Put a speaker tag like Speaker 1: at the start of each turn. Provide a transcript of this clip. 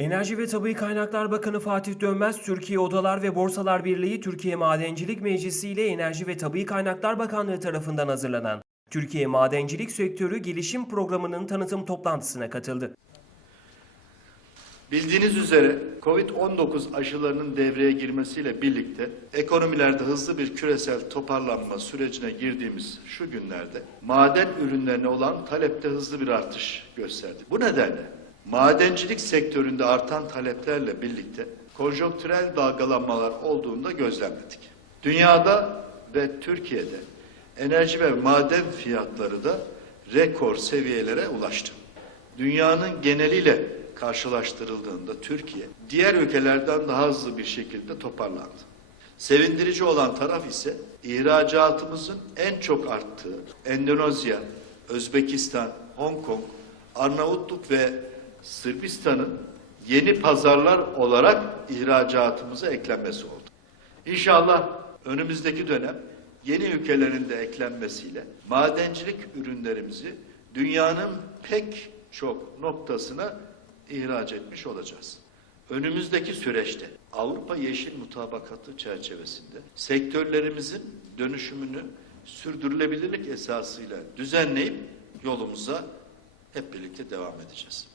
Speaker 1: Enerji ve Tabii Kaynaklar Bakanı Fatih Dönmez, Türkiye Odalar ve Borsalar Birliği Türkiye Madencilik Meclisi ile Enerji ve Tabii Kaynaklar Bakanlığı tarafından hazırlanan Türkiye Madencilik Sektörü Gelişim Programı'nın tanıtım toplantısına katıldı.
Speaker 2: Bildiğiniz üzere Covid-19 aşılarının devreye girmesiyle birlikte ekonomilerde hızlı bir küresel toparlanma sürecine girdiğimiz şu günlerde maden ürünlerine olan talepte hızlı bir artış gösterdi. Bu nedenle madencilik sektöründe artan taleplerle birlikte konjonktürel dalgalanmalar olduğunda gözlemledik. Dünyada ve Türkiye'de enerji ve maden fiyatları da rekor seviyelere ulaştı. Dünyanın geneliyle karşılaştırıldığında Türkiye diğer ülkelerden daha hızlı bir şekilde toparlandı. Sevindirici olan taraf ise ihracatımızın en çok arttığı Endonezya, Özbekistan, Hong Kong, Arnavutluk ve Sırbistan'ın yeni pazarlar olarak ihracatımıza eklenmesi oldu. İnşallah önümüzdeki dönem yeni ülkelerin de eklenmesiyle madencilik ürünlerimizi dünyanın pek çok noktasına ihraç etmiş olacağız. Önümüzdeki süreçte Avrupa Yeşil Mutabakatı çerçevesinde sektörlerimizin dönüşümünü sürdürülebilirlik esasıyla düzenleyip yolumuza hep birlikte devam edeceğiz.